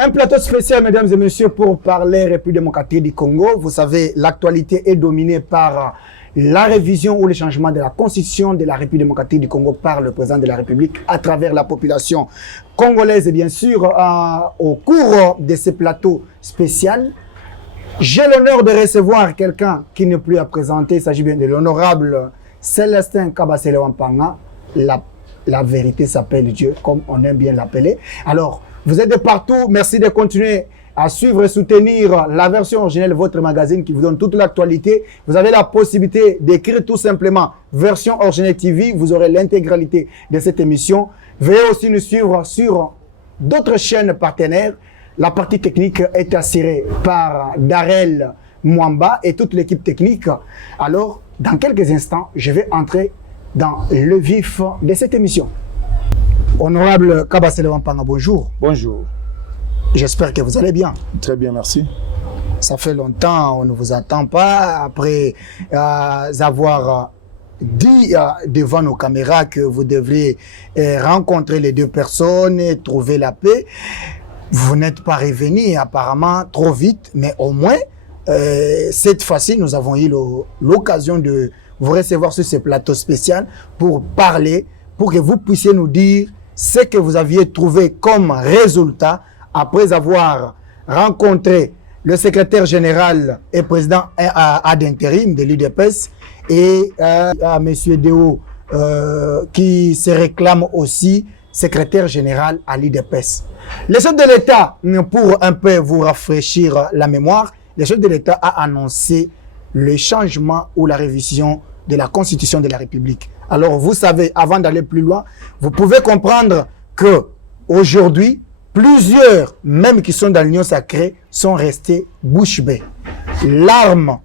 Un plateau spécial, mesdames et messieurs, pour parler République démocratique du Congo. Vous savez, l'actualité est dominée par la révision ou le changement de la constitution de la République démocratique du Congo par le président de la République à travers la population congolaise. Et bien sûr, au cours de ce plateau spécial, j'ai l'honneur de recevoir quelqu'un qui n'est plus à présenter. Il s'agit bien de l'honorable Célestin Kabasele Wampanga. La vérité s'appelle Dieu, comme on aime bien l'appeler. Alors, vous êtes de partout. Merci de continuer à suivre et soutenir la version originelle de votre magazine qui vous donne toute l'actualité. Vous avez la possibilité d'écrire tout simplement version originelle TV. Vous aurez l'intégralité de cette émission. Veuillez aussi nous suivre sur d'autres chaînes partenaires. La partie technique est assurée par Darel Mwamba et toute l'équipe technique. Alors, dans quelques instants, je vais entrer dans le vif de cette émission. Honorable Kabasele Wampanga, bonjour. Bonjour. J'espère que vous allez bien. Très bien, merci. Ça fait longtemps, on ne vous attend pas. Après avoir dit devant nos caméras que vous devriez rencontrer les deux personnes et trouver la paix, vous n'êtes pas revenu apparemment trop vite, mais au moins, cette fois-ci, nous avons eu l'occasion de vous recevoir sur ce plateau spécial pour parler, pour que vous puissiez nous dire ce que vous aviez trouvé comme résultat après avoir rencontré le secrétaire général et président ad intérim de l'UDPS et M. Deo qui se réclame aussi secrétaire général à l'UDPS. Le chef de l'État, pour un peu vous rafraîchir la mémoire, le chef de l'État a annoncé le changement ou la révision de la Constitution de la République. Alors, vous savez, avant d'aller plus loin, vous pouvez comprendre que aujourd'hui, plusieurs, même qui sont dans l'Union sacrée, sont restés bouche bée. L'arme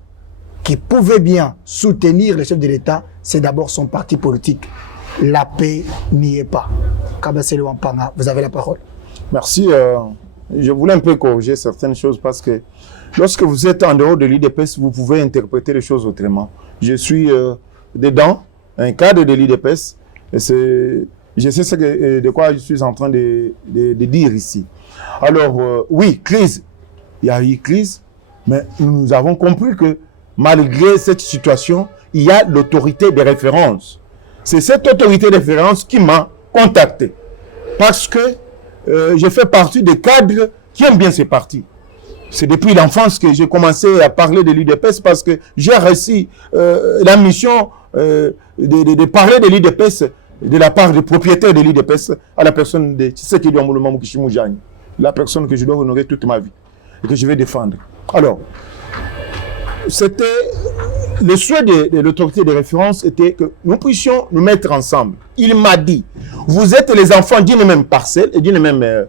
qui pouvait bien soutenir le chef de l'État, c'est d'abord son parti politique. La paix n'y est pas. Kabasele Wampanga, vous avez la parole. Merci. Je voulais un peu corriger certaines choses parce que lorsque vous êtes en dehors de l'UDPS, vous pouvez interpréter les choses autrement. Je suis dedans, un cadre de l'UDPS, et je sais de quoi je suis en train de dire ici. Alors, oui, crise. Il y a eu crise, mais nous avons compris que malgré cette situation, il y a l'autorité de référence. C'est cette autorité de référence qui m'a contacté. Parce que je fais partie des cadres qui aiment bien ces partis. C'est depuis l'enfance que j'ai commencé à parler de l'UDPS parce que j'ai réussi la mission de parler de l'UDPS de la part des propriétaires de l'UDPS à la personne de Tshisekedi Ambuluma Mukishimu-Diagne, la personne que je dois honorer toute ma vie et que je vais défendre. Alors, c'était le souhait de l'autorité de référence était que nous puissions nous mettre ensemble. Il m'a dit, vous êtes les enfants d'une même parcelle et d'une même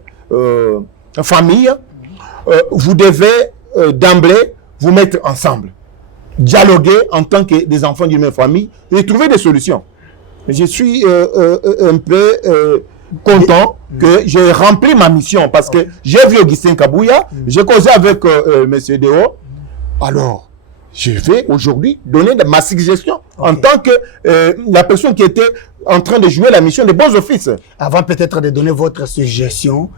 famille, vous devez d'emblée vous mettre ensemble, dialoguer en tant que des enfants d'une même famille et trouver des solutions. Je suis un peu content que j'ai rempli ma mission parce que j'ai vu Augustin Kabouya, j'ai causé avec M. Deo. Alors, je vais aujourd'hui donner ma suggestion en tant que la personne qui était en train de jouer la mission de bons offices. Avant peut-être de donner votre suggestion,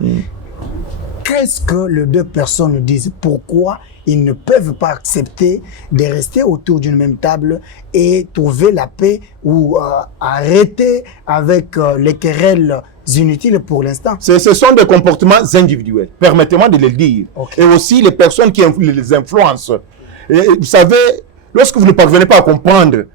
qu'est-ce que les deux personnes nous disent? Pourquoi ils ne peuvent pas accepter de rester autour d'une même table et trouver la paix ou arrêter avec les querelles inutiles pour l'instant? Ce sont des comportements individuels. Permettez-moi de le dire. Et aussi les personnes qui les influencent. Et vous savez, lorsque vous ne parvenez pas à comprendre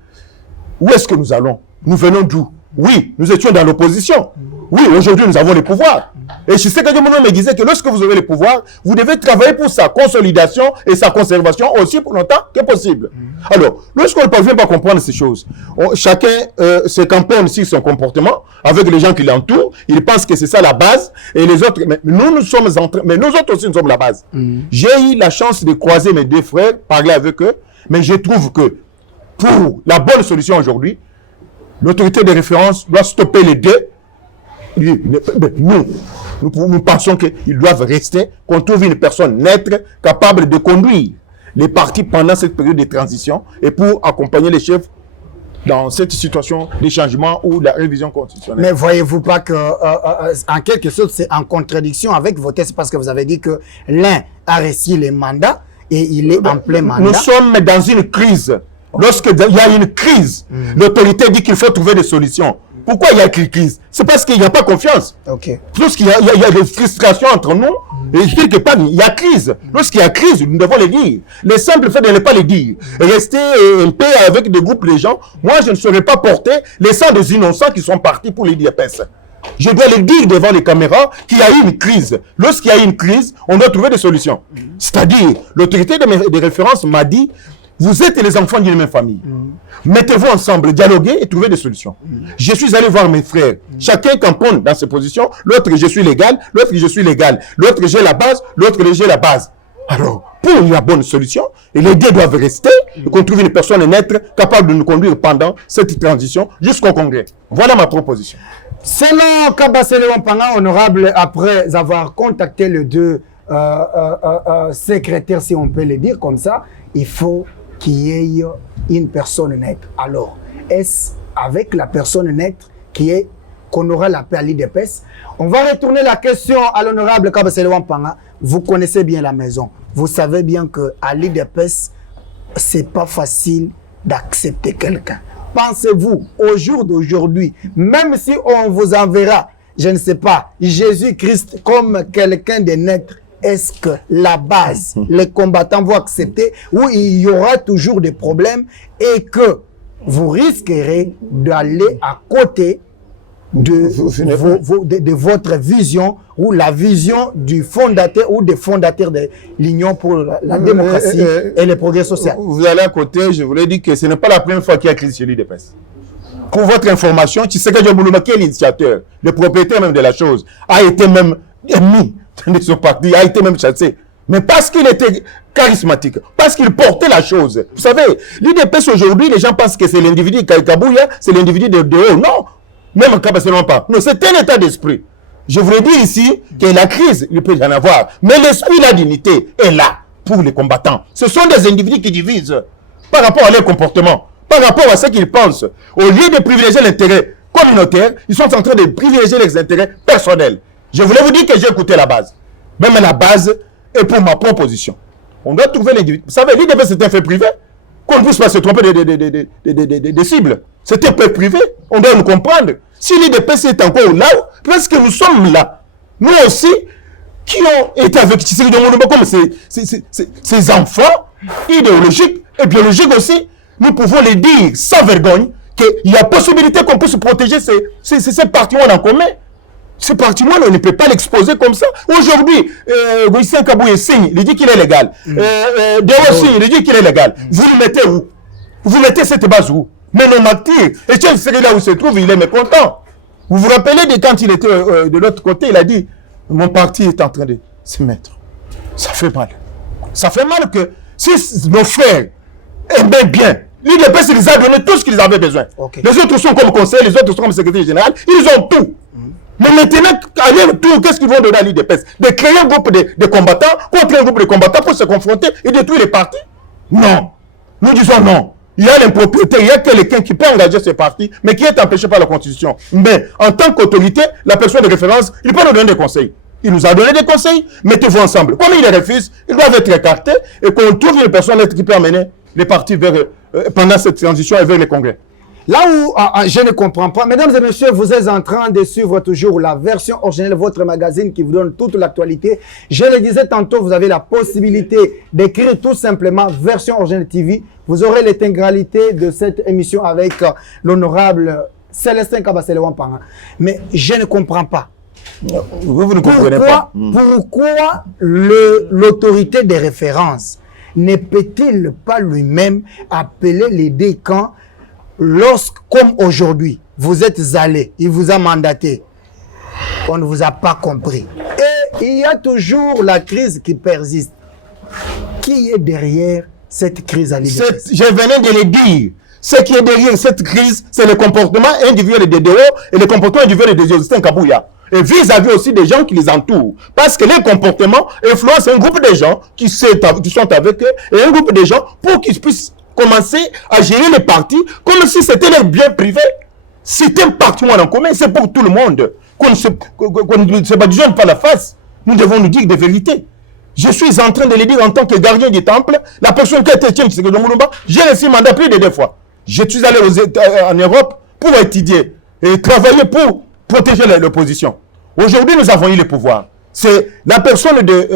où est-ce que nous allons, nous venons d'où? Oui, nous étions dans l'opposition. Oui, aujourd'hui, nous avons le pouvoir. Et je sais que Dieu me disait que lorsque vous avez le pouvoir, vous devez travailler pour sa consolidation et sa conservation aussi pour longtemps que possible. Alors, lorsqu'on ne parvient pas à comprendre ces choses, chacun se camponne sur son comportement avec les gens qui l'entourent. Il pense que c'est ça la base. Et les autres, mais nous sommes en train, mais nous autres aussi, nous sommes la base. J'ai eu la chance de croiser mes deux frères, parler avec eux, mais je trouve que pour la bonne solution aujourd'hui, l'autorité de référence doit stopper les deux. Nous pensons qu'ils doivent rester, qu'on trouve une personne neutre, capable de conduire les partis pendant cette période de transition et pour accompagner les chefs dans cette situation de changement ou la révision constitutionnelle. Mais voyez-vous pas que, en quelque sorte, c'est en contradiction avec vos textes parce que vous avez dit que l'un a réussi les mandats et il est en plein mandat. Nous sommes dans une crise. Lorsqu'il y a une crise, l'autorité dit qu'il faut trouver des solutions. Pourquoi il y a une crise? C'est parce qu'il n'y a pas confiance. Lorsqu'il y a des frustrations entre nous, et quelque part, il y a crise. Lorsqu'il y a crise, nous devons le dire. Le simple fait de ne pas le dire, rester en paix avec des groupes de gens, moi je ne serais pas porté les sangs des innocents qui sont partis pour l'IDPS. Je dois le dire devant les caméras qu'il y a eu une crise. Lorsqu'il y a une crise, on doit trouver des solutions. C'est-à-dire, l'autorité de référence m'a dit, vous êtes les enfants d'une même famille. Mettez-vous ensemble, dialoguez et trouvez des solutions. Je suis allé voir mes frères. Chacun camponne dans ses positions. L'autre, je suis légal. L'autre, je suis légal. L'autre, j'ai la base. L'autre, j'ai la base. Alors, pour la bonne solution, les deux doivent rester et qu'on trouve une personne neutre capable de nous conduire pendant cette transition jusqu'au Congrès. Voilà ma proposition. Selon Kabasele Wampanga, honorable, après avoir contacté les deux secrétaires, si on peut le dire comme ça, il faut qu'il y ait une personne neutre. Alors, est-ce avec la personne neutre qu'on aura la paix à l'IDPS? On va retourner la question à l'honorable Kabasele Wampanga. Vous connaissez bien la maison. Vous savez bien qu'à l'IDPS, c'est pas facile d'accepter quelqu'un. Pensez-vous, au jour d'aujourd'hui, même si on vous enverra, je ne sais pas, Jésus-Christ comme quelqu'un de neutre, est-ce que la base, les combattants vont accepter ou il y aura toujours des problèmes et que vous risquerez d'aller à côté de votre vision ou la vision du fondateur ou des fondateurs de l'Union pour la démocratie et le progrès social? Vous allez à côté, je voulais dire que ce n'est pas la première fois qu'il y a crise chez l'IDPS. Pour votre information, Tshisekedi Diombouluma, qui est l'initiateur, le propriétaire même de la chose, a été même ennemi de ce parti, a été même chassé. Mais parce qu'il était charismatique, parce qu'il portait la chose. Vous savez, l'IDPS aujourd'hui, les gens pensent que c'est l'individu Kabouya, c'est l'individu de haut. Non, même Kabasele pas. Non, c'est un état d'esprit. Je voulais dire ici que la crise, il peut y en avoir. Mais l'esprit, la dignité est là pour les combattants. Ce sont des individus qui divisent par rapport à leur comportement, par rapport à ce qu'ils pensent. Au lieu de privilégier l'intérêt communautaire, ils sont en train de privilégier les intérêts personnels. Je voulais vous dire que j'ai écouté la base. Même la base est pour ma proposition. On doit trouver l'individu. Vous savez, l'IDPS c'est un fait privé. Qu'on ne puisse pas se tromper des cibles. C'est un fait privé. On doit nous comprendre. Si l'IDPS est encore là, parce que nous sommes là. Nous aussi, qui ont été avec Tshisekedi Diombouluma comme ces enfants idéologiques et biologiques aussi, nous pouvons les dire sans vergogne qu'il y a possibilité qu'on puisse protéger ces patrimoines en commun. Ce patrimoine, on ne peut pas l'exposer comme ça. Aujourd'hui, Goïsien Kabouye signe, il dit qu'il est légal. Deo signe, il dit qu'il est légal. Vous le mettez où? Vous mettez cette base où? Mais non, Martyr, et tiens, c'est là où il se trouve, il est mécontent. Vous vous rappelez de quand il était de l'autre côté, il a dit, mon parti est en train de se mettre. Ça fait mal. Ça fait mal que si nos frères aimaient bien, l'IDPS les a donné tout ce qu'ils avaient besoin. Okay. Les autres sont comme conseil, les autres sont comme secrétaire général, ils ont tout. Mais maintenant, qu'est-ce qu'ils vont donner à l'IDPS? De créer un groupe de combattants contre un groupe de combattants pour se confronter et détruire les partis? Non. Nous disons non. Il y a l'impropriété, il y a quelqu'un qui peut engager ce parti, mais qui est empêché par la Constitution. Mais en tant qu'autorité, la personne de référence, il peut nous donner des conseils. Il nous a donné des conseils, mettez-vous ensemble. Comme il les refuse, ils doivent être écartés et qu'on trouve une personne qui peut amener les partis vers, pendant cette transition et vers les congrès. Là où je ne comprends pas, mesdames et messieurs, vous êtes en train de suivre toujours la version originale, votre magazine qui vous donne toute l'actualité. Je le disais tantôt, vous avez la possibilité d'écrire tout simplement version originale TV. Vous aurez l'intégralité de cette émission avec l'honorable Célestin Kabasele Wampanga. Mais je ne comprends pas. Vous ne comprenez pas. Pourquoi l'autorité de référence ne peut-il pas lui-même appeler les deux camps lorsque, comme aujourd'hui, vous êtes allé, il vous a mandaté, on ne vous a pas compris. Et il y a toujours la crise qui persiste. Qui est derrière cette crise à l'IDPS? Je venais de le dire. Ce qui est derrière cette crise, c'est le comportement individuel de Deo et le comportement individuel de Justin Kabouya. Et vis-à-vis aussi des gens qui les entourent. Parce que les comportements influencent un groupe de gens qui sont avec eux et un groupe de gens pour qu'ils puissent commencer à gérer les partis comme si c'était leur bien privé. C'est un patrimoine en commun, c'est pour tout le monde. Qu'on ne se badigeonne pas la face. Nous devons nous dire des vérités. Je suis en train de le dire en tant que gardien du temple. La personne qui a été Tshisekedi Lumumba, j'ai reçu mandat plus de 2 fois. Je suis allé en Europe pour étudier et travailler pour protéger l'opposition. Aujourd'hui, nous avons eu le pouvoir. C'est la personne de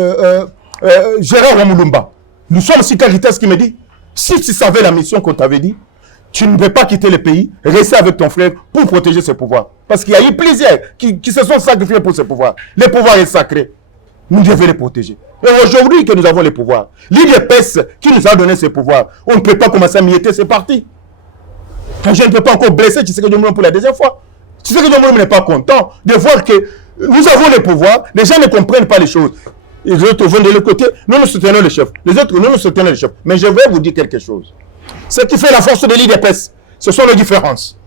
Gérard Ramulumba. Nous sommes si Caritas qui me dit, si tu savais la mission qu'on t'avait dit, tu ne peux pas quitter le pays, rester avec ton frère pour protéger ce pouvoir. Parce qu'il y a eu plusieurs qui se sont sacrifiés pour ce pouvoir. Le pouvoir est sacré. Nous devons les protéger. Et aujourd'hui que nous avons les pouvoirs, l'IDPS qui nous a donné ce pouvoir, on ne peut pas commencer à mietter ces partis. Quand je ne peux pas encore blesser Tshisekedi Lumumba pour la 2e fois. Tshisekedi Lumumba n'est pas content de voir que nous avons les pouvoirs, les gens ne comprennent pas les choses. Les autres vont de l'autre côté, nous nous soutenons le chef. Les autres, nous nous soutenons le chef. Mais je vais vous dire quelque chose. Ce qui fait la force de l'IDPS, ce sont les différences.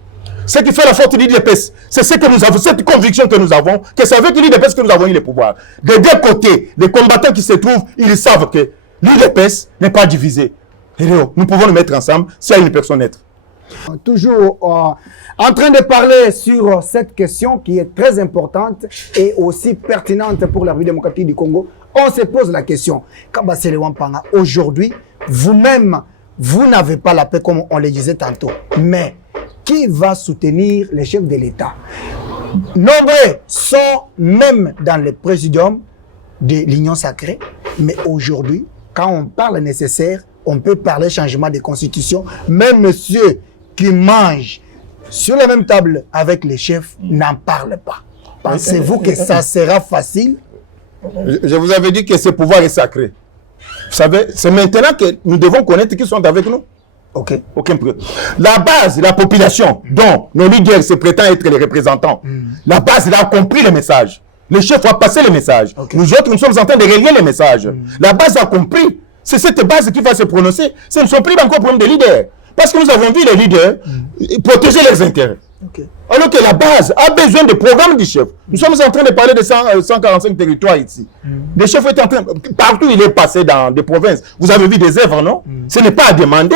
Ce qui fait la force de l'IDPS, c'est ce que nous avons, cette conviction que nous avons, que c'est avec l'IDPS que nous avons eu le pouvoir. Des 2 côtés, les combattants qui se trouvent, ils savent que l'IDPS n'est pas divisé. Et nous pouvons nous mettre ensemble s'il y a une personne être. Toujours en train de parler sur cette question qui est très importante et aussi pertinente pour la République démocratique du Congo. On se pose la question, Kabasele Wampanga, aujourd'hui, vous-même, vous n'avez pas la paix comme on le disait tantôt, mais qui va soutenir les chefs de l'État? Nombreux sont même dans le présidium de l'Union sacrée, mais aujourd'hui, quand on parle nécessaire, on peut parler changement de constitution. Même monsieur qui mange sur la même table avec les chefs n'en parle pas. Pensez-vous que ça sera facile? Je vous avais dit que ce pouvoir est sacré. Vous savez, c'est maintenant que nous devons connaître qui sont avec nous. Ok. Aucun problème. La base, la population, dont nos leaders se prétendent être les représentants, la base, il a compris le message. Le chef a passé le message. Okay. Nous autres, nous sommes en train de relier les messages. La base a compris. C'est cette base qui va se prononcer. Ce ne sont plus encore problème des leaders. Parce que nous avons vu les leaders protéger leurs intérêts. Okay. Alors que la base a besoin de programmes du chef. Nous sommes en train de parler de 145 territoires ici. Le chef est en train... Partout il est passé dans des provinces. Vous avez vu des œuvres, non? Ce n'est pas à demander.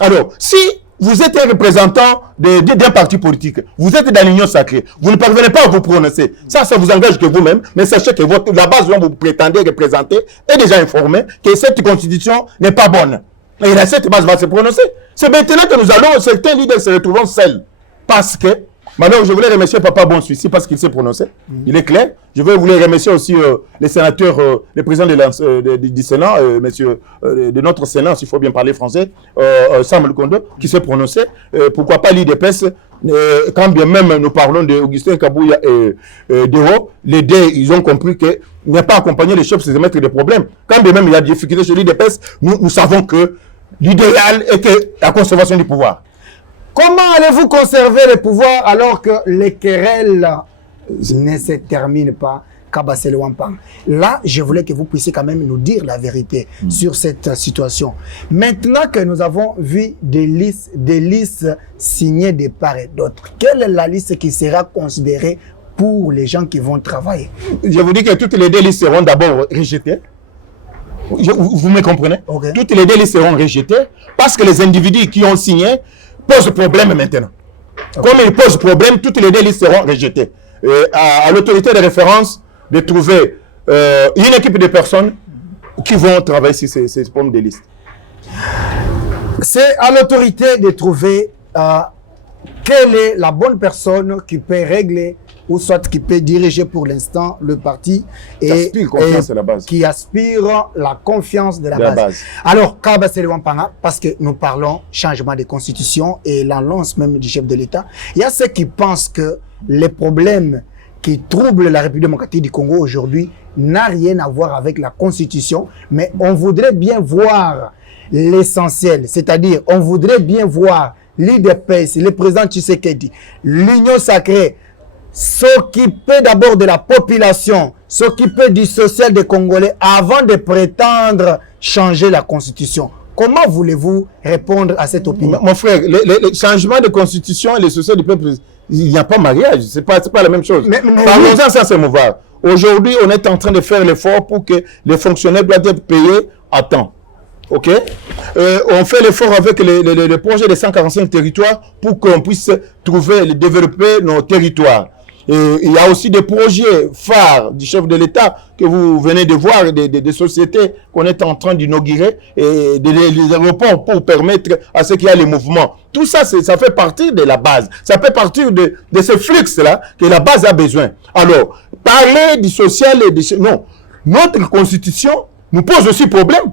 Alors, si vous êtes un représentant d'un parti politique, vous êtes dans l'union sacrée, vous ne parvenez pas à vous prononcer. Ça vous engage que vous-même, mais sachez que la base dont vous prétendez représenter est déjà informée que cette constitution n'est pas bonne. Et cette base va se prononcer. C'est maintenant que nous allons, certains leaders se retrouvent seuls. Parce que, maintenant, je voulais remercier Papa Bonsuici parce qu'il s'est prononcé. Il est clair. Je vais vous remercier aussi les sénateurs, les présidents du Sénat, monsieur, de notre Sénat, s'il faut bien parler français, Sam Lukondo, qui s'est prononcé. Pourquoi pas l'IDPS, quand bien même nous parlons d'Augustin Kabouya et Dero, les deux, ils ont compris que n'est pas accompagner les chefs, c'est de mettre des problèmes. Quand bien même il y a des difficultés chez l'IDPS, nous savons que l'idéal est que la conservation du pouvoir. Comment allez-vous conserver le pouvoir alors que les querelles ne se terminent pas? Kabasele Wampanga. Là, je voulais que vous puissiez quand même nous dire la vérité sur cette situation. Maintenant que nous avons vu des listes signées de part et d'autre, quelle est la liste qui sera considérée pour les gens qui vont travailler? Je vous dis que toutes les 2 listes seront d'abord rejetées. Vous me comprenez? Okay. Toutes les 2 listes seront rejetées parce que les individus qui ont signé posent problème maintenant. Okay. Comme ils posent problème, toutes les 2 listes seront rejetées. À l'autorité de référence de trouver une équipe de personnes qui vont travailler sur ces problèmes de listes. C'est à l'autorité de trouver quelle est la bonne personne qui peut régler ou soit qui peut diriger pour l'instant le parti et qui aspire la confiance de la base. Alors, Kabasele Wampanga, parce que nous parlons changement de constitution et l'annonce même du chef de l'État, il y a ceux qui pensent que les problèmes qui troublent la République démocratique du Congo aujourd'hui n'a rien à voir avec la constitution, mais on voudrait bien voir l'essentiel, c'est-à-dire on voudrait bien voir l'IDPS, le président Tshisekedi, l'Union sacrée, s'occuper d'abord de la population, s'occuper du social des Congolais avant de prétendre changer la constitution. Comment voulez-vous répondre à cette opinion? Mon frère, le changement de constitution et le social du peuple, il n'y a pas mariage, c'est pas la même chose. Parlons-en sans se mouvoir. Aujourd'hui, on est en train de faire l'effort pour que les fonctionnaires doivent être payés à temps. Ok. On fait l'effort avec le projet des 145 territoires pour qu'on puisse développer nos territoires. Il y a aussi des projets phares du chef de l'État que vous venez de voir, des sociétés qu'on est en train d'inaugurer et des aéroports pour permettre à ceux qui ont les mouvements. Tout ça, ça fait partie de la base. Ça fait partie de ce flux-là que la base a besoin. Alors, parler du social et du... Non. Notre constitution nous pose aussi problème.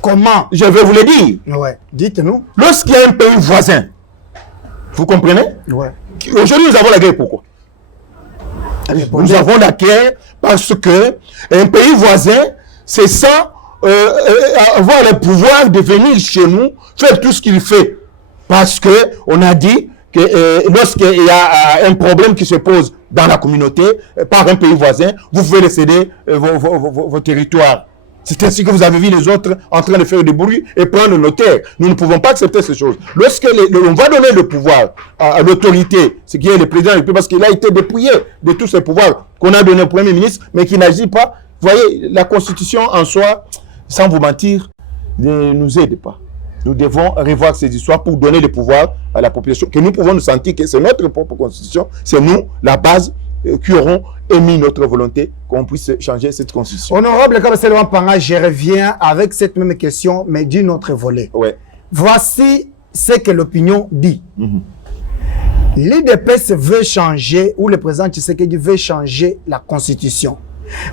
Comment? Je vais vous le dire. Ouais. Dites-nous. Lorsqu'il y a un pays voisin, vous comprenez? Ouais. Aujourd'hui, nous avons la guerre. Pourquoi? Nous avons la guerre parce que un pays voisin, c'est sans avoir le pouvoir de venir chez nous, faire tout ce qu'il fait. Parce que on a dit que lorsqu'il y a un problème qui se pose dans la communauté par un pays voisin, vous pouvez les céder vos territoires. C'est ainsi que vous avez vu les autres en train de faire du bruit et prendre nos terres. Nous ne pouvons pas accepter ces choses. Lorsque on va donner le pouvoir à l'autorité, ce qui est le président de la République, parce qu'il a été dépouillé de tous ces pouvoirs qu'on a donné au Premier ministre, mais qui n'agit pas. Vous voyez, la Constitution en soi, sans vous mentir, ne nous aide pas. Nous devons revoir ces histoires pour donner le pouvoir à la population, que nous pouvons nous sentir que c'est notre propre Constitution, c'est nous, la base, qui auront émis notre volonté qu'on puisse changer cette constitution. Honorable Kabasele Wampanga, je reviens avec cette même question, mais d'une autre volet. Ouais. Voici ce que l'opinion dit. L'IDPS veut changer, ou le président Tshisekedi veut changer la constitution.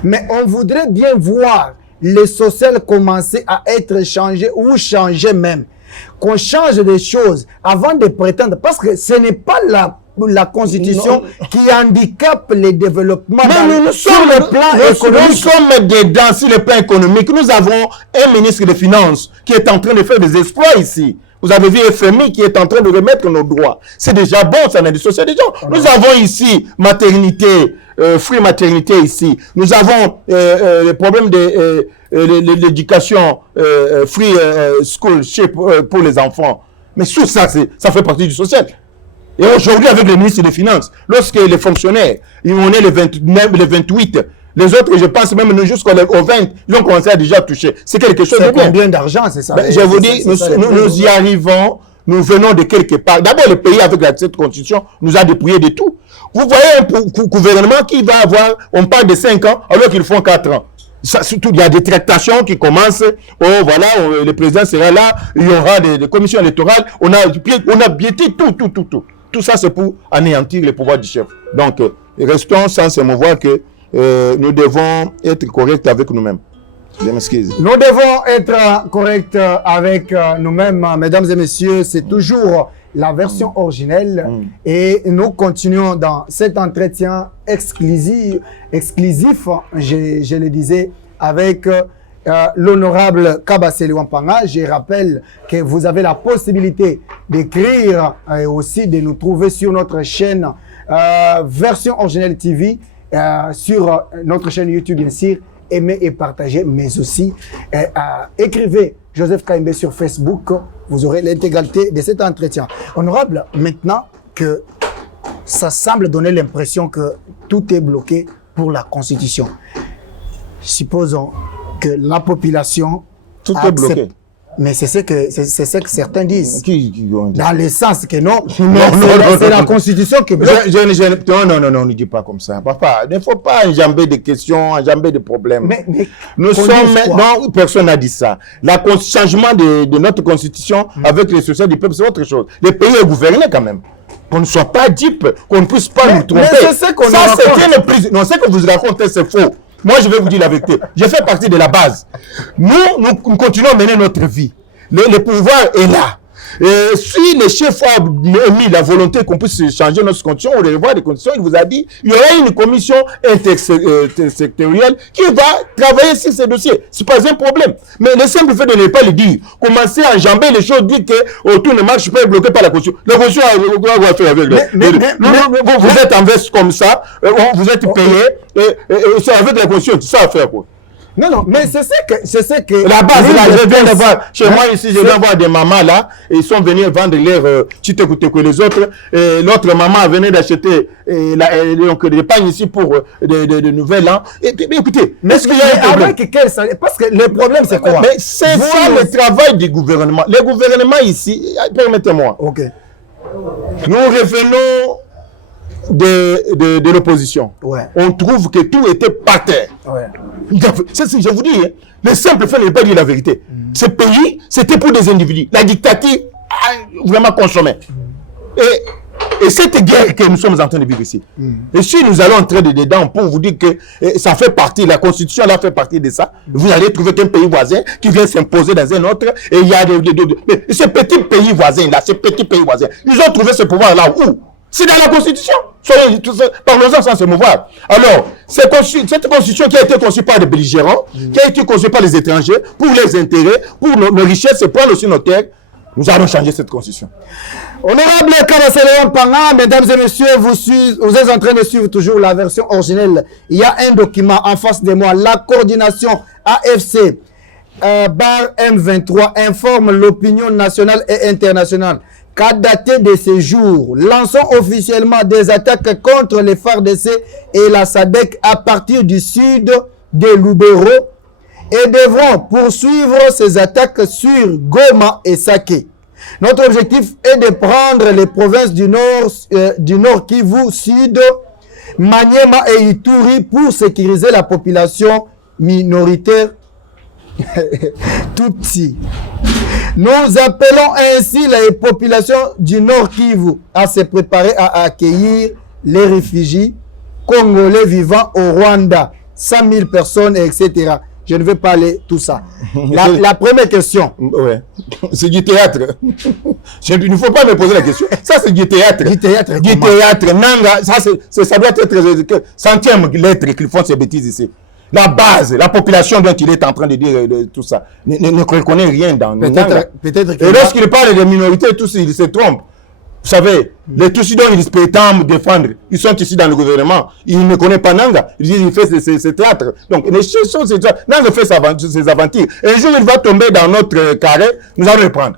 Mais on voudrait bien voir le social commencer à être changé ou changer même. Qu'on change des choses avant de prétendre, parce que ce n'est pas la constitution qui handicape le développement sur le plan économique. Nous sommes dedans sur le plan économique. Nous avons un ministre des Finances qui est en train de faire des exploits ici. Vous avez vu FMI qui est en train de remettre nos droits. C'est déjà bon, ça n'a dissocié des gens. Nous avons ici maternité, free maternité ici. Nous avons le problème de l'éducation, free scholarship pour les enfants. Mais tout ça, ça fait partie du social. Et aujourd'hui, avec le ministre des Finances, lorsque les fonctionnaires, on est les 29, les 28, les autres, je pense même jusqu'au 20, ils ont commencé à déjà toucher. C'est quelque chose de bien. Combien d'argent, c'est ça? Ben, je vous dis, nous y arrivons, nous venons de quelque part. D'abord, le pays, avec cette constitution, nous a dépouillé de tout. Vous voyez un gouvernement qui va avoir, on parle de 5 ans, alors qu'ils font 4 ans. Ça, surtout, il y a des tractations qui commencent. Oh, voilà, le président sera là, il y aura des commissions électorales. On a biété tout. Tout ça, c'est pour anéantir le pouvoir du chef. Donc, restons sans se mouvoir que nous devons être corrects avec nous-mêmes. Je m'excuse. Nous devons être corrects avec nous-mêmes, mesdames et messieurs. C'est toujours la version originelle. Et nous continuons dans cet entretien exclusif, je le disais, avec l'honorable Kabasele Wampanga. Je rappelle que vous avez la possibilité d'écrire et aussi de nous trouver sur notre chaîne version originelle TV, sur notre chaîne YouTube bien sûr. Aimez et partagez, mais aussi écrivez Joseph Kaimbe sur Facebook. Vous aurez l'intégralité de cet entretien. Honorable, maintenant que ça semble donner l'impression que tout est bloqué pour la Constitution, supposons que la population tout est bloqué. Mais c'est ce que certains disent. Dans le sens que non, c'est la Constitution qui bloque. Non, ne dis pas comme ça. Papa, il ne faut pas enjamber des questions, enjamber des problèmes. Mais nous sommes non, personne n'a dit ça. Le changement de notre Constitution avec les sociétés du peuple, c'est autre chose. Le pays est gouverné quand même. Qu'on ne soit pas dupe, qu'on ne puisse pas nous tromper. Mais c'est ce qu'on raconte. Non, ce que vous racontez, c'est faux. Moi, je vais vous dire la vérité. Je fais partie de la base. Nous continuons à mener notre vie. Le pouvoir est là. Si le chef a mis la volonté qu'on puisse changer notre constitution ou revoir les conditions, il vous a dit il y aura une commission intersectorielle qui va travailler sur ces dossiers. Ce n'est pas un problème. Mais le simple fait de ne pas le dire, commencer à enjamber les choses, dire que tout ne marche pas, bloqué par la constitution. La constitution va faire avec vous êtes en veste comme ça, vous êtes payé, c'est avec la constitution, ça à faire quoi. Non, mais c'est ce que... La base, là, je viens de voir, chez moi ici, je viens voir des mamans là, et ils sont venus vendre leur que les autres. L'autre maman venait d'acheter des pagnes ici pour de nouvelles. Hein. Écoutez, est-ce qu'il y a un problème? Parce que le problème, c'est quoi? Mais c'est ça le travail du gouvernement. Le gouvernement ici, permettez-moi. Ok. Nous revenons de l'opposition. Ouais. On trouve que tout était par terre. Ouais. Je vous dis, hein, le simple fait n'est pas dire la vérité. Ce pays, c'était pour des individus. La dictature a vraiment consommé. Et cette guerre que nous sommes en train de vivre ici, et si nous allons entrer dedans pour vous dire que ça fait partie, la constitution là fait partie de ça, vous allez trouver qu'un pays voisin qui vient s'imposer dans un autre, et il y a mais ces petits pays voisins là, ils ont trouvé ce pouvoir là où? C'est dans la constitution. Parlons-en sans se mouvoir. Alors, cette constitution qui a été conçue par des belligérants, qui a été conçue par les étrangers, pour les intérêts, pour nos richesses, et prendre aussi nos terres, nous allons changer cette constitution. Honorable Kabasséléon Panga, mesdames et messieurs, vous êtes en train de suivre toujours la version originelle. Il y a un document en face de moi. La coordination AFC bar M23 informe l'opinion nationale et internationale qu'à dater de ces jours, lançons officiellement des attaques contre les FARDC et la SADC à partir du sud de Lubero et devront poursuivre ces attaques sur Goma et Saké. Notre objectif est de prendre les provinces du nord Kivu, Sud, Maniema et Ituri pour sécuriser la population minoritaire Tutsi. Nous appelons ainsi les populations du nord Kivu à se préparer à accueillir les réfugiés congolais vivant au Rwanda, 100 000 personnes, etc. Je ne vais pas aller tout ça. La première question. Ouais. C'est du théâtre. Il ne faut pas me poser la question. Ça, c'est du théâtre. Du théâtre. Du théâtre. Nanga, ça doit être centième lettre qu'ils font ces bêtises ici. La base, la population dont il est en train de dire tout ça, ne reconnaît rien dans Nanga. Et lorsqu'il parle de minorités, tous il se trompe. Vous savez, les Tutsis dont ils prétendent défendre, ils sont ici dans le gouvernement. Ils ne connaissent pas Nanga. Ils disent qu'il fait ses théâtres. Donc, les choses, Nanga fait ses aventures. Et un jour, il va tomber dans notre carré. Nous allons le prendre.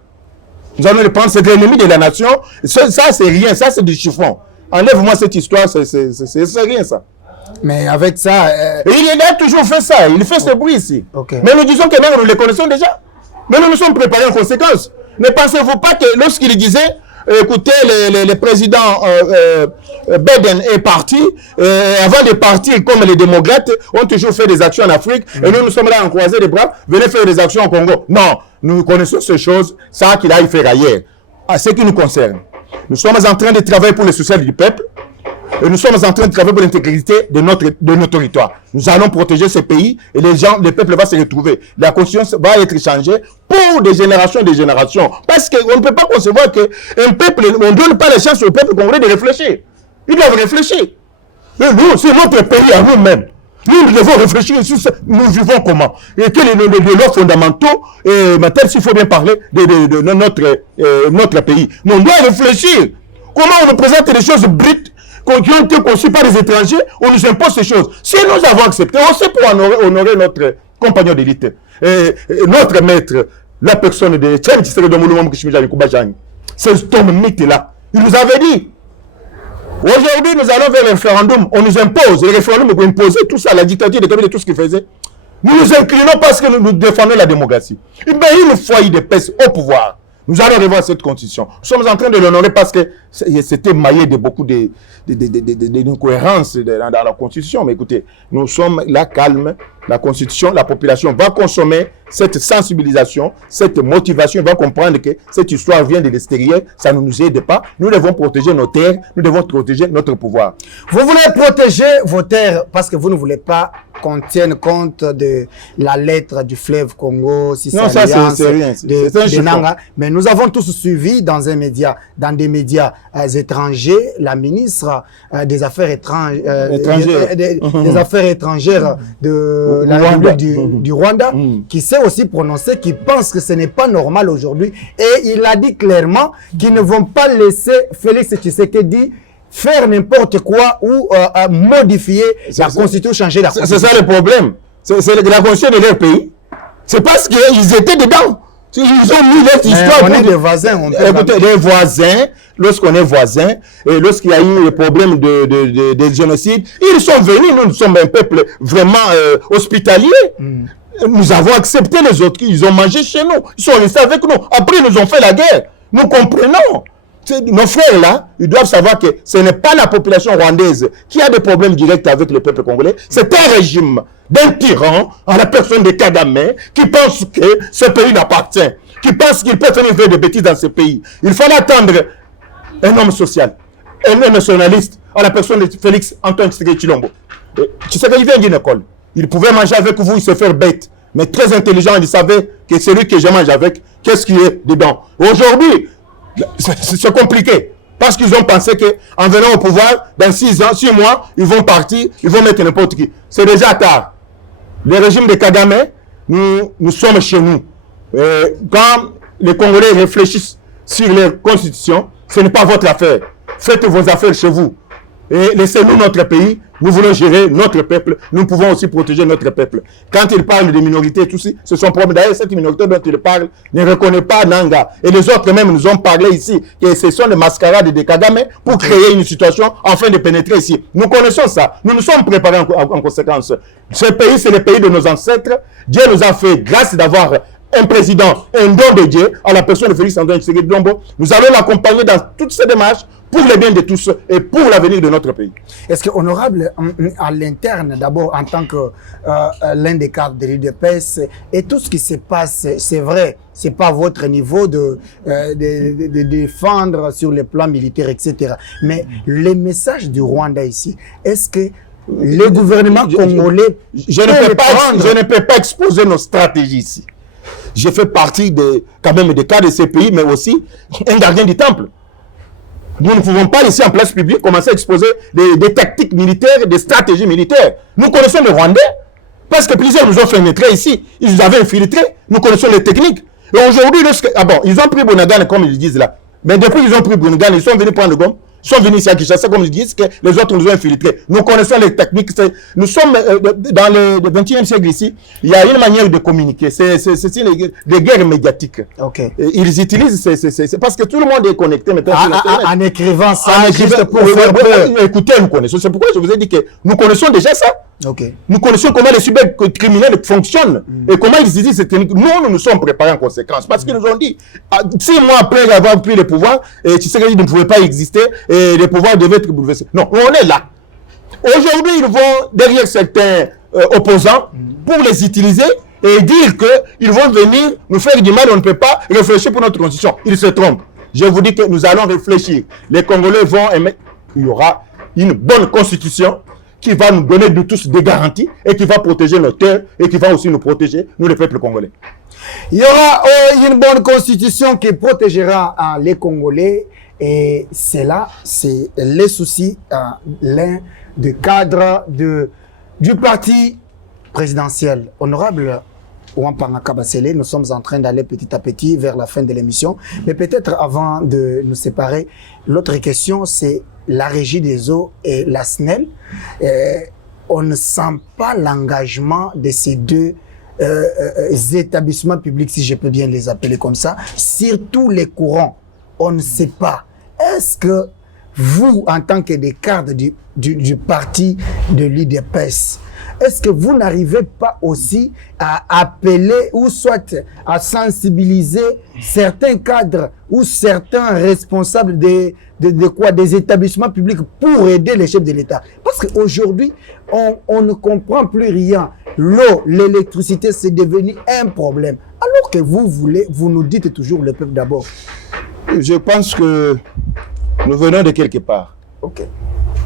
Nous allons le prendre. C'est l'ennemi de la nation. Ça, c'est rien. Ça, c'est du chiffon. Enlève-moi cette histoire. C'est rien, ça. Mais avec ça... Et il a toujours fait ça. Il fait ce bruit ici. Okay. Mais nous disons que nous les connaissons déjà. Mais nous nous sommes préparés en conséquence. Ne pensez-vous pas que lorsqu'il disait... Écoutez, le président Biden est parti. Avant de partir, comme les démocrates ont toujours fait des actions en Afrique, et nous sommes là en croiser les bras, venez faire des actions au Congo. Non, nous connaissons ces choses, ça qu'il aille faire ailleurs. À ce qui nous concerne, nous sommes en train de travailler pour le social du peuple, et nous sommes en train de travailler pour l'intégrité de nos territoires. Nous allons protéger ce pays et le peuple va se retrouver. La conscience va être changée pour des générations et des générations. Parce qu'on ne peut pas concevoir qu'un peuple, on ne donne pas la chance au peuple congolais de réfléchir. Ils doivent réfléchir. Nous, c'est notre pays à nous-mêmes. Nous devons réfléchir sur ça. Nous vivons comment. Et quels sont les lois fondamentaux, maintenant, s'il faut bien parler de notre pays. Mais on doit réfléchir. Comment on représente les choses brutes qui ont été conçues par les étrangers, on nous impose ces choses. Si nous avons accepté, on sait pour honorer notre compagnon d'élite, notre maître, la personne de Tchèque, c'est ce mythe-là. Il nous avait dit, aujourd'hui nous allons vers le référendum, on nous impose, le référendum nous imposer tout ça, la dictature de tout ce qu'il faisait. Nous nous inclinons parce que nous défendons la démocratie. Il y a une foyer de paix au pouvoir. Nous allons revoir cette constitution. Nous sommes en train de l'honorer parce que c'était maillé de beaucoup d'incohérences dans la constitution. Mais écoutez, nous sommes là calmes. La constitution, la population va consommer cette sensibilisation, cette motivation. Va comprendre que cette histoire vient de l'extérieur. Ça ne nous aide pas. Nous devons protéger nos terres. Nous devons protéger notre pouvoir. Vous voulez protéger vos terres parce que vous ne voulez pas qu'on tienne compte de la lettre du fleuve Congo, si non, ça c'est rien. De Nanga. Mais nous avons tous suivi dans des médias étrangers, la ministre des Affaires étrangères, des Affaires étrangères de la République du Rwanda, qui s'est aussi prononcé, qui pense que ce n'est pas normal aujourd'hui. Et il a dit clairement qu'ils ne vont pas laisser Félix Tshisekedi faire n'importe quoi ou modifier la constitution, changer la constitution. C'est ça le problème. C'est la conscience de leur pays. C'est parce qu'ils étaient dedans. Ils ont mis leur histoire. On est des voisins. Écoutez, des voisins, lorsqu'on est voisins, et lorsqu'il y a eu le problème de génocide, ils sont venus. Nous sommes un peuple vraiment hospitalier. Nous avons accepté les autres. Ils ont mangé chez nous. Ils sont restés avec nous. Après, ils nous ont fait la guerre. Nous comprenons. Nos frères là, ils doivent savoir que ce n'est pas la population rwandaise qui a des problèmes directs avec le peuple congolais. C'est un régime d'un tyran, en la personne de Kagame, qui pense que ce pays n'appartient, qui pense qu'il peut faire des bêtises dans ce pays. Il fallait attendre un homme social, un homme nationaliste, en la personne de Félix Antoine Tshisekedi Tshilombo. Tu sais qu'il vient d'une école. Il pouvait manger avec vous, il se fait bête. Mais très intelligent, il savait que celui que je mange avec, qu'est-ce qui est dedans. Aujourd'hui, c'est compliqué. Parce qu'ils ont pensé qu'en venant au pouvoir, dans 6 ans, 6 mois, ils vont partir, ils vont mettre n'importe qui. C'est déjà tard. Le régime de Kagame, nous sommes chez nous. Quand les Congolais réfléchissent sur leur constitution, ce n'est pas votre affaire. Faites vos affaires chez vous. Et laissez-nous notre pays. Nous voulons gérer notre peuple. Nous pouvons aussi protéger notre peuple. Quand il parle de minorités, tout ça, ce sont problèmes. D'ailleurs, cette minorité dont il parle ne reconnaît pas Nanga. Et les autres même nous ont parlé ici que ce sont des mascarades de Kagame pour créer une situation afin de pénétrer ici. Nous connaissons ça. Nous nous sommes préparés en conséquence. Ce pays, c'est le pays de nos ancêtres. Dieu nous a fait grâce d'avoir un président, un don de Dieu, à la personne de Félix Antoine Tshisekedi Tshilombo. Nous allons l'accompagner dans toutes ces démarches pour le bien de tous et pour l'avenir de notre pays. Est-ce que, honorable, à l'interne, d'abord, en tant que l'un des cadres de l'UDPS, et tout ce qui se passe, c'est vrai, c'est pas votre niveau de défendre sur le plan militaire, etc. Mais les messages du Rwanda ici, est-ce que le gouvernement congolais je ne peux pas exposer nos stratégies ici. Je fais partie quand même des cas de ces pays, mais aussi un gardien du temple. Nous ne pouvons pas ici en place publique commencer à exposer des tactiques militaires, des stratégies militaires. Nous connaissons les Rwandais, parce que plusieurs nous ont fait pénétrer ici. Ils nous avaient infiltrés. Nous connaissons les techniques. Et aujourd'hui, ils ont pris Bonagan comme ils disent là. Mais depuis qu'ils ont pris Bonagan, ils sont venus prendre le gomme. Ils sont venus ici à Kinshasa, comme ils disent, que les autres nous ont infiltrés. Nous connaissons les techniques. Nous sommes dans le 21e siècle ici. Il y a une manière de communiquer. C'est des guerres médiatiques. Okay. Ils utilisent, c'est parce que tout le monde est connecté maintenant. En écrivant ça, juste pour faire peur. Écoutez, nous connaissons. C'est pourquoi je vous ai dit que nous connaissons déjà ça. Okay. Nous connaissons comment les cybercriminels fonctionnent et comment ils utilisent cette technique. Nous sommes préparés en conséquence. Parce qu'ils nous ont dit, 6 mois après avoir pris le pouvoir, Tshisekedi ne pouvait pas exister et le pouvoir devait être bouleversé. Non, on est là. Aujourd'hui, ils vont derrière certains opposants pour les utiliser et dire qu'ils vont venir nous faire du mal. On ne peut pas réfléchir pour notre constitution. Ils se trompent. Je vous dis que nous allons réfléchir. Les Congolais vont aimer qu'il y aura une bonne constitution qui va nous donner de tous des garanties et qui va protéger nos terres et qui va aussi nous protéger, nous les peuples congolais. Il y aura une bonne constitution qui protégera les Congolais et c'est là, c'est les soucis l'un des cadres du parti présidentiel. Honorable Ouampanga Kabasele, nous sommes en train d'aller petit à petit vers la fin de l'émission, mais peut-être avant de nous séparer, l'autre question c'est la régie des eaux et la SNEL. On ne sent pas l'engagement de ces deux établissements publics, si je peux bien les appeler comme ça, sur tous les courants. On ne sait pas. Est-ce que vous, en tant que des cadres du parti de l'UDPS, est-ce que vous n'arrivez pas aussi à appeler ou soit à sensibiliser certains cadres ou certains responsables des établissements publics pour aider les chefs de l'État? Parce qu'aujourd'hui, on ne comprend plus rien. L'eau, l'électricité, c'est devenu un problème. Alors que vous nous dites toujours le peuple d'abord. Je pense que nous venons de quelque part. Ok.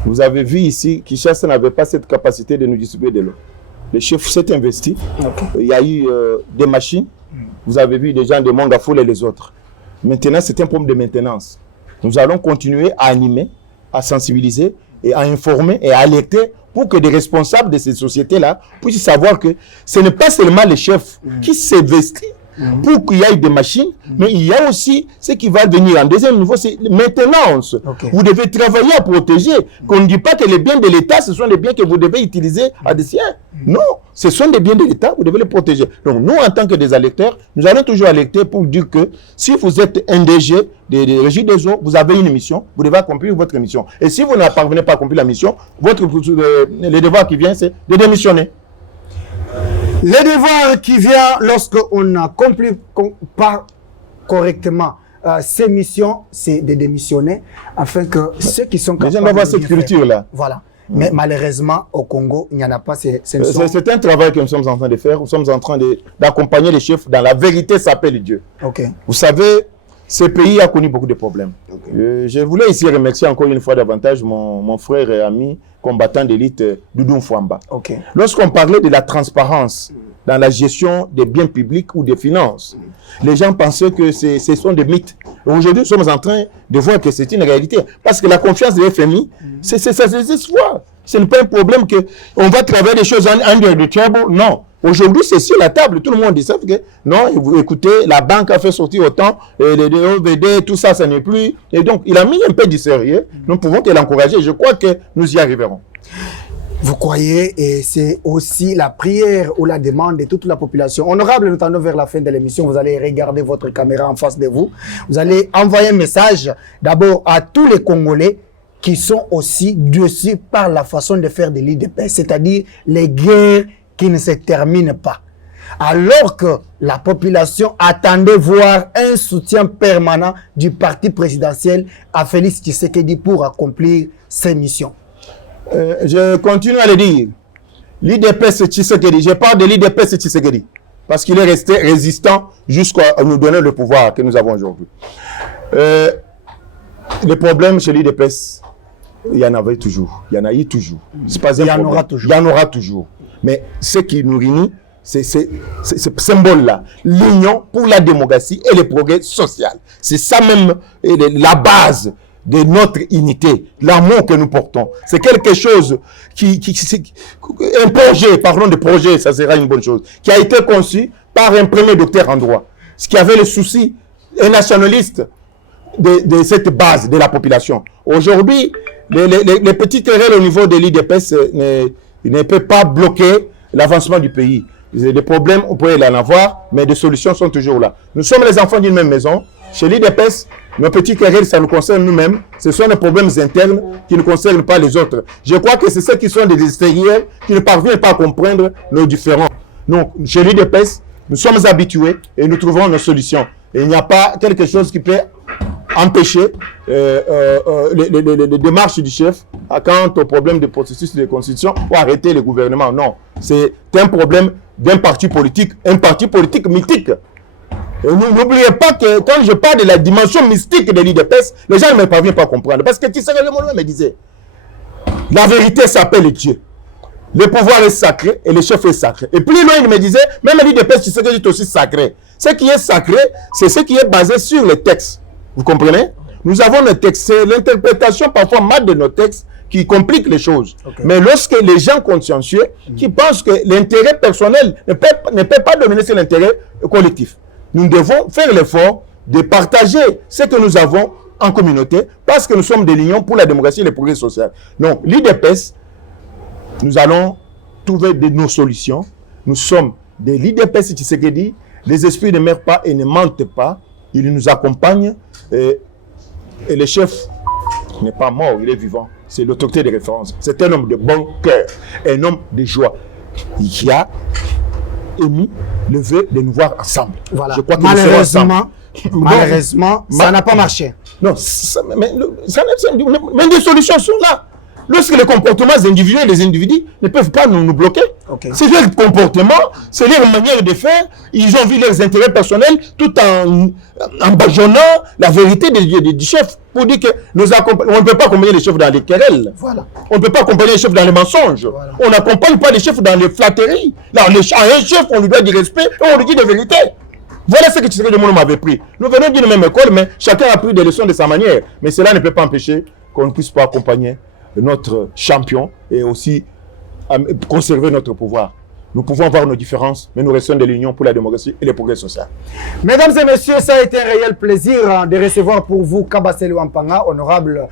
Vous avez vu ici, Kinshasa n'avait pas cette capacité de nous distribuer de l'eau. Le chef s'est investi. Okay. Il y a eu des machines. Vous avez vu des gens de Mangafoul et les autres. Maintenant, c'est un problème de maintenance. Nous allons continuer à animer, à sensibiliser et à informer et à alerter pour que des responsables de ces sociétés-là puissent savoir que ce n'est pas seulement les chefs qui s'investissent pour qu'il y ait des machines, mais il y a aussi ce qui va venir en deuxième niveau, c'est maintenance. Vous devez travailler à protéger. Qu'on ne dit pas que les biens de l'État, ce sont des biens que vous devez utiliser à des siens. Non, ce sont des biens de l'État, vous devez les protéger. Donc nous, en tant que des alerteurs, nous allons toujours alerter pour dire que si vous êtes un DG des régies des eaux, vous avez une mission, vous devez accomplir votre mission. Et si vous ne parvenez pas à accomplir la mission, le devoir qui vient, c'est de démissionner. Le devoir qui vient lorsqu'on n'accomplit pas correctement ces missions, c'est de démissionner afin que ceux qui sont capables de avoir cette culture-là. Voilà. Mais malheureusement, au Congo, il n'y en a pas. C'est un travail que nous sommes en train de faire. Nous sommes en train d'accompagner les chefs dans la vérité s'appelle Dieu. Vous savez, ce pays a connu beaucoup de problèmes. Je voulais ici remercier encore une fois davantage mon frère et ami combattant d'élite, Doudou Mfwamba. Lorsqu'on parlait de la transparence dans la gestion des biens publics ou des finances, les gens pensaient que ce sont des mythes. Aujourd'hui, nous sommes en train de voir que c'est une réalité. Parce que la confiance de FMI, c'est ça, ce n'est pas un problème qu'on va travailler des choses under the table. Non. Aujourd'hui, c'est sur la table. Tout le monde dit ça. Que, non, écoutez, la banque a fait sortir autant, les OVD, tout ça, ça n'est plus. Et donc, il a mis un peu du sérieux. Nous pouvons l'encourager. Je crois que nous y arriverons. Vous croyez, et c'est aussi la prière ou la demande de toute la population. Honorable, nous tendons vers la fin de l'émission. Vous allez regarder votre caméra en face de vous. Vous allez envoyer un message d'abord à tous les Congolais qui sont aussi déçus par la façon de faire des lits de paix, c'est-à-dire les guerres qui ne se terminent pas. Alors que la population attendait voir un soutien permanent du parti présidentiel à Félix Tshisekedi pour accomplir ses missions. Je continue à le dire. L'IDPS Tshisekedi, je parle de l'IDPS Tshisekedi, parce qu'il est resté résistant jusqu'à nous donner le pouvoir que nous avons aujourd'hui. Les problèmes chez l'IDPS, il y en avait toujours. Il y en a eu toujours. C'est pas un problème. Il y en aura toujours. Mais ce qui nous réunit, c'est ce symbole-là. L'union pour la démocratie et le progrès social. C'est ça même la base de notre unité, l'amour que nous portons. C'est quelque chose un projet, parlons de projet, ça sera une bonne chose, qui a été conçu par un premier docteur en droit, ce qui avait le souci, un nationaliste de cette base de la population. Aujourd'hui, les petites querelles au niveau de l'IDPS ne peuvent pas bloquer l'avancement du pays. Des problèmes, on peut en avoir, mais des solutions sont toujours là. Nous sommes les enfants d'une même maison. Chez l'IDPS, nos petits querelles, ça nous concerne nous-mêmes. Ce sont des problèmes internes qui ne concernent pas les autres. Je crois que c'est ceux qui sont des extérieurs qui ne parviennent pas à comprendre nos différends. Donc, chez l'IDPS, nous sommes habitués et nous trouvons nos solutions. Et il n'y a pas quelque chose qui peut empêcher les démarches du chef quant au problème du processus de constitution ou arrêter le gouvernement. Non, c'est un problème d'un parti politique mythique. N'oubliez pas que quand je parle de la dimension mystique de l'IDPS, les gens ne me parviennent pas à comprendre. Parce que Tshisekedi me disait, la vérité s'appelle Dieu. Le pouvoir est sacré et le chef est sacré. Et plus loin, il me disait, même l'IDPS Tshisekedi est aussi sacré. Ce qui est sacré, c'est ce qui est basé sur les textes. Vous comprenez? Nous avons les textes. C'est l'interprétation parfois mal de nos textes qui complique les choses. Mais lorsque les gens consciencieux qui pensent que l'intérêt personnel ne peut pas dominer sur l'intérêt collectif, nous devons faire l'effort de partager ce que nous avons en communauté parce que nous sommes des lions pour la démocratie et le progrès social. Donc, l'IDPS, nous allons trouver nos solutions. Nous sommes des l'IDPS Tshisekedi. Les esprits ne meurent pas et ne mentent pas. Ils nous accompagnent. Et le chef n'est pas mort, il est vivant. C'est l'autorité de référence. C'est un homme de bon cœur, un homme de joie qui a émis le vœu de nous voir ensemble. Voilà. Je crois que malheureusement, ça n'a pas marché. Non, mais des solutions sont là. Lorsque les comportements individuels, les individus ne peuvent pas nous bloquer. C'est leur comportement, c'est leur manière de faire. Ils ont vu leurs intérêts personnels tout en bâillonnant la vérité du chef pour dire que on ne peut pas accompagner les chefs dans les querelles. Voilà. On ne peut pas accompagner les chefs dans les mensonges. Voilà. On n'accompagne pas les chefs dans les flatteries. Là, à un chef, on lui doit du respect et on lui dit de vérité. Voilà ce que Tshisekedi m'avait pris. Nous venons d'une même école, mais chacun a pris des leçons de sa manière. Mais cela ne peut pas empêcher qu'on ne puisse pas accompagner notre champion et aussi conserver notre pouvoir. Nous pouvons avoir nos différences, mais nous restons de l'union pour la démocratie et le progrès social. Mesdames et messieurs, ça a été un réel plaisir de recevoir pour vous Kabasele Wampanga, honorable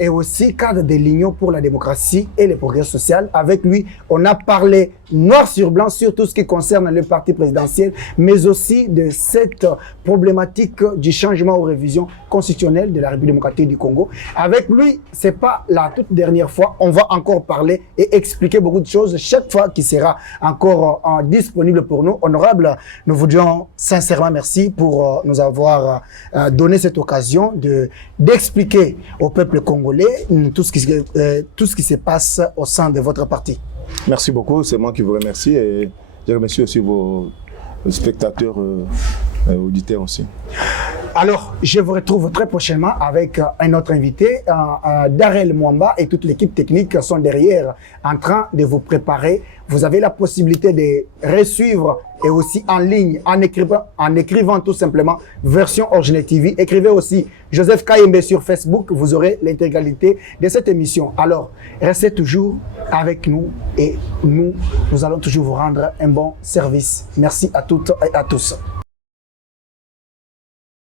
et aussi cadre de l'Union pour la démocratie et le progrès social. Avec lui, on a parlé noir sur blanc sur tout ce qui concerne le parti présidentiel, mais aussi de cette problématique du changement aux révisions constitutionnelles de la République démocratique du Congo. Avec lui, c'est pas la toute dernière fois. On va encore parler et expliquer beaucoup de choses chaque fois qu'il sera encore disponible pour nous. Honorable, nous vous disons sincèrement merci pour nous avoir donné cette occasion d'expliquer au peuple congolais tout ce qui se passe au sein de votre parti. Merci beaucoup, c'est moi qui vous remercie et je remercie aussi vos spectateurs, auditeurs aussi. Alors, je vous retrouve très prochainement avec un autre invité. Darel Mwamba et toute l'équipe technique sont derrière en train de vous préparer. Vous avez la possibilité de resuivre et aussi en ligne, en écrivant tout simplement version Original TV. Écrivez aussi Joseph Kayembe sur Facebook. Vous aurez l'intégralité de cette émission. Alors, restez toujours avec nous et nous allons toujours vous rendre un bon service. Merci à toutes et à tous.